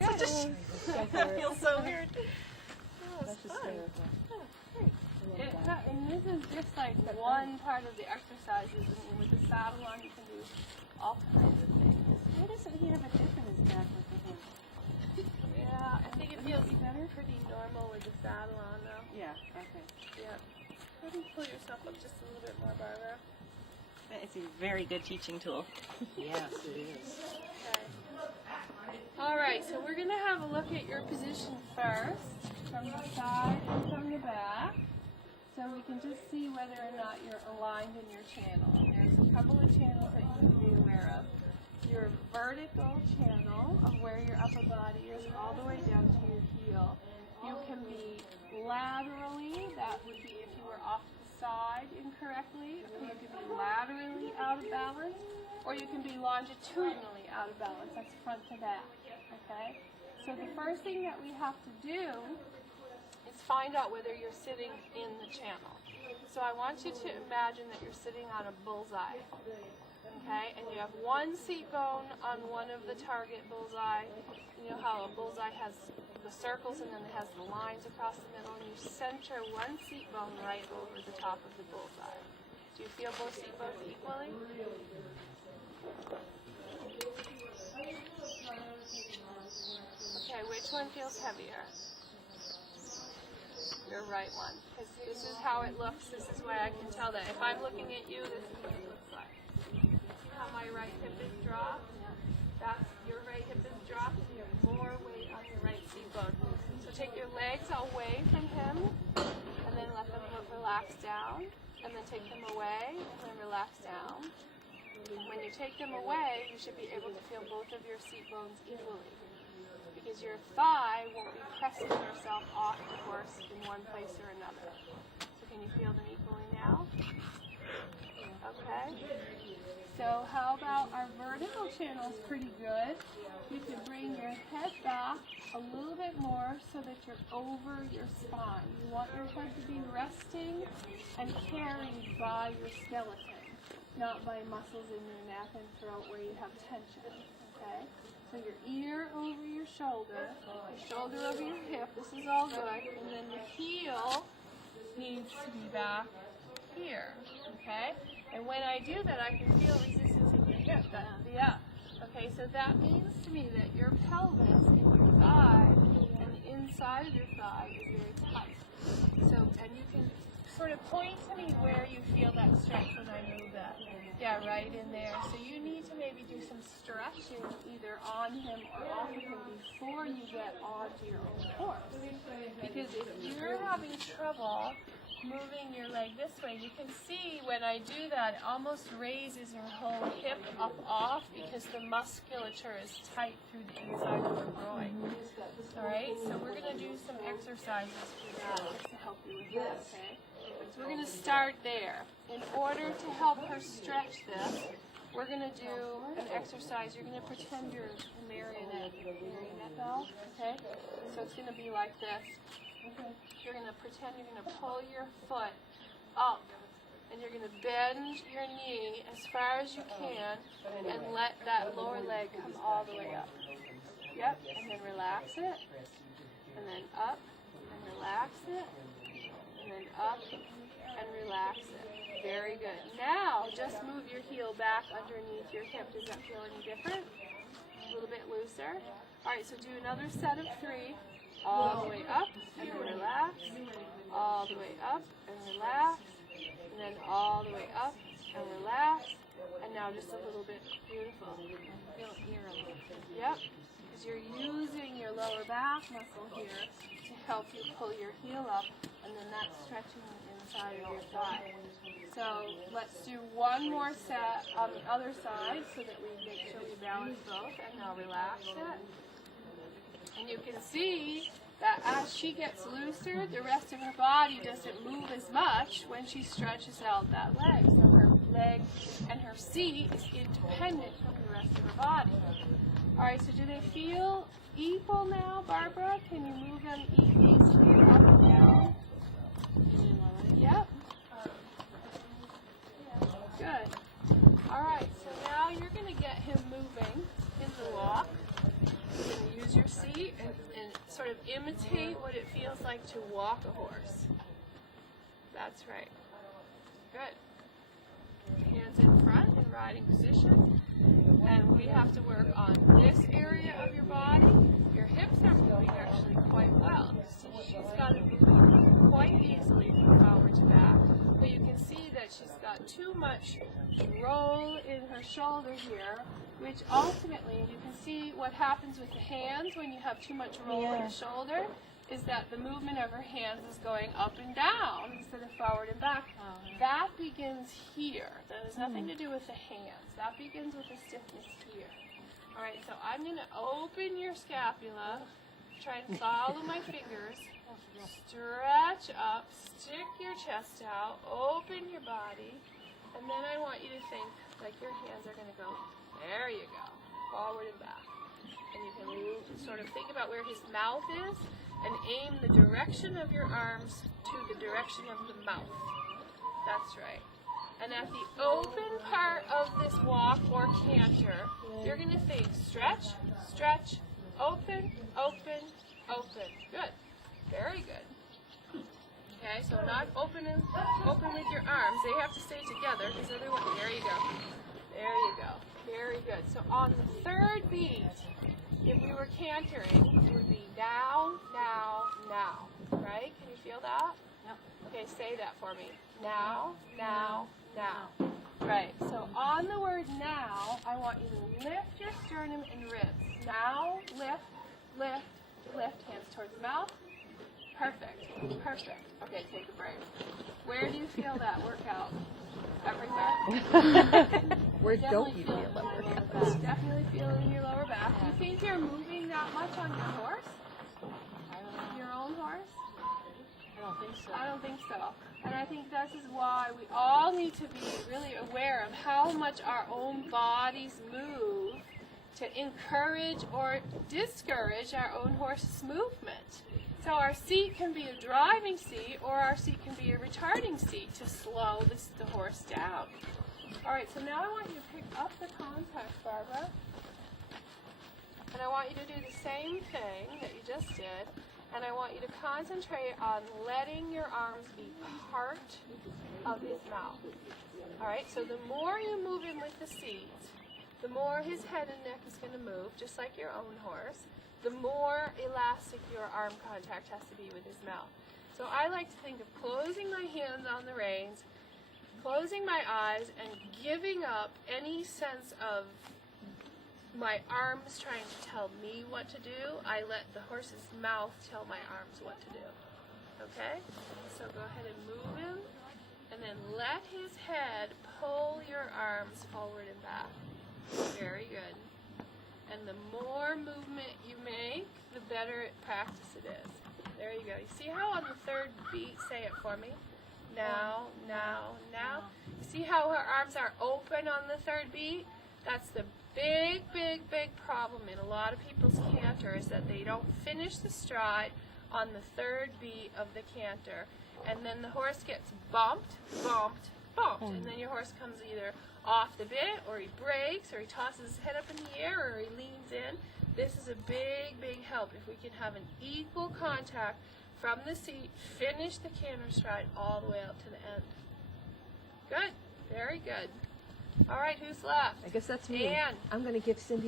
That feels so weird. Oh, it's fun. And this is just like one part of the exercises, and with the saddle on you can do all kinds of things. Why doesn't he have a dip in his back with the hip? Yeah, I think it feels pretty normal with the saddle on though. Yeah, okay. Yeah. Maybe pull yourself up just a little bit more, Barbara. It's a very good teaching tool. Yes, it is. Okay. All right, so we're going to have a look at your position first, from the side and from the back, so we can just see whether or not you're aligned in your channel. There's a couple of channels that you need to be aware of. Your vertical channel of where your upper body is all the way down to your heel. You can be laterally, that would be if you were off to the side incorrectly, or you can be laterally out of balance, or you can be longitudinally out of balance. That's front to back, okay? So the first thing that we have to do is find out whether you're sitting in the channel. So I want you to imagine that you're sitting on a bullseye, okay? And you have one seat bone on one of the target bullseye. You know how a bullseye has the circles and then it has the lines across the middle, and you center one seat bone right over the top of the bullseye. Do you feel both seat bones equally? Okay, which one feels heavier? Your right one. Because this is how it looks. This is why I can tell that. If I'm looking at you, this is what it looks like. See how my right hip is dropped? That's your right hip is dropped, and you have more weight on your right seat bone. So take your legs away from him, and then let them relax down, and then take them away, and then relax down. When you take them away, you should be able to feel both of your seat bones equally, because your thigh won't be pressing yourself off the horse in one place or another. So can you feel them equally now? Okay. So how about our vertical channel is pretty good. You can bring your head back a little bit more so that you're over your spine. You want your head to be resting and carried by your skeleton, not by muscles in your neck and throat where you have tension, okay? So your ear over your shoulder over your hip, this is all good, and then the heel needs to be back here, okay? And when I do that, I can feel resistance in your hip. Yeah. Okay, so that means to me that your pelvis and your thigh and the inside of your thigh is very tight. So, and you can sort of point to me where you feel that stretch when I move that. Yeah, right in there. So you need to maybe do some stretching either on him or off of him before you get onto your own horse. Because if you're having trouble moving your leg this way, you can see when I do that, it almost raises your whole hip up off because the musculature is tight through the inside of the groin. Alright, so we're going to do some exercises for that just to help you with that, okay? So we're going to start there. In order to help her stretch this, we're going to do an exercise. You're going to pretend you're a marionette doll, okay? So it's going to be like this. You're going to pretend you're going to pull your foot up, and you're going to bend your knee as far as you can and let that lower leg come all the way up. Yep, and then relax it, and then up, and relax it, and then up, and relax it. Very good. Now, just move your heel back underneath your hip. Does that feel any different? A little bit looser. All right, so do another set of 3. All the way up, and then relax, all the way up, and relax, and then all the way up, and relax, and now just a little bit. Beautiful. Feel it here a little bit. Yep, because you're using your lower back muscle here to help you pull your heel up, and then that's stretching the inside of your thigh. So let's do one more set on the other side so that we make sure we balance both, and now relax it. And you can see that as she gets looser, the rest of her body doesn't move as much when she stretches out that leg. So her leg and her seat is independent from the rest of her body. All right, so do they feel equal now, Barbara? Can you move them easily up and down? Yep. Good. All right, so now you're going to get him moving in the walk. You're going to use your seat sort of imitate what it feels like to walk a horse. That's right. Good. Hands in front in riding position. And we have to work on this area of your body. Your hips are moving actually quite well. You see, she's got it moving quite easily from forward to back. But you can see that she's got too much roll in her shoulder here, which ultimately, you can see what happens with the hands when you have too much roll in the shoulder, is that the movement of her hands is going up and down instead of forward and back. That begins here. That has nothing to do with the hands. That begins with the stiffness here. All right, so I'm going to open your scapula, try and follow my fingers, stretch up, stick your chest out, open your body, and then I want you to think like your hands are going to go, there you go, forward and back. And you can sort of think about where his mouth is and aim the direction of your arms to the direction of the mouth. That's right. And at the open part of this walk or canter, you're going to think stretch, stretch, open, open, open. Good. Very good. Okay, so not open with your arms. They have to stay together because otherwise, there you go. There you go. Very good. So on the third beat, if we were cantering, it would be now, now, now. Right? Can you feel that? Yep. Okay, say that for me. Now, now, now. Right. So on the word now, I want you to lift your sternum and ribs. Now, lift, lift, lift. Hands towards the mouth. Perfect. Perfect. Okay, take a break. Where do you feel that workout? Everywhere? Where don't you feel that workout? Definitely feel it in your lower back. Do you think you're moving that much on your horse? Your own horse? I don't think so. I don't think so. And I think this is why we all need to be really aware of how much our own bodies move to encourage or discourage our own horse's movement. So our seat can be a driving seat or our seat can be a retarding seat to slow the horse down. All right, so now I want you to pick up the contact, Barbara. And I want you to do the same thing that you just did. And I want you to concentrate on letting your arms be part of his mouth. All right, so the more you move in with the seat, the more his head and neck is going to move, just like your own horse. The more elastic your arm contact has to be with his mouth. So I like to think of closing my hands on the reins, closing my eyes, and giving up any sense of my arms trying to tell me what to do. I let the horse's mouth tell my arms what to do. Okay? So go ahead and move him, and then let his head pull your arms forward and back. Very good. And the more movement you make, the better practice it is. There you go. You see how on the third beat, say it for me. Now, now, now. You see how her arms are open on the third beat? That's the big, big, big problem in a lot of people's canter is that they don't finish the stride on the third beat of the canter. And then the horse gets bumped, bumped, bumped. And then your horse comes either off the bit, or he breaks, or he tosses his head up in the air, or he leans in. This is a big, big help if we can have an equal contact from the seat, finish the canter stride all the way out to the end. Good. Very good. All right, who's left? I guess that's me. Anne. I'm going to give Cindy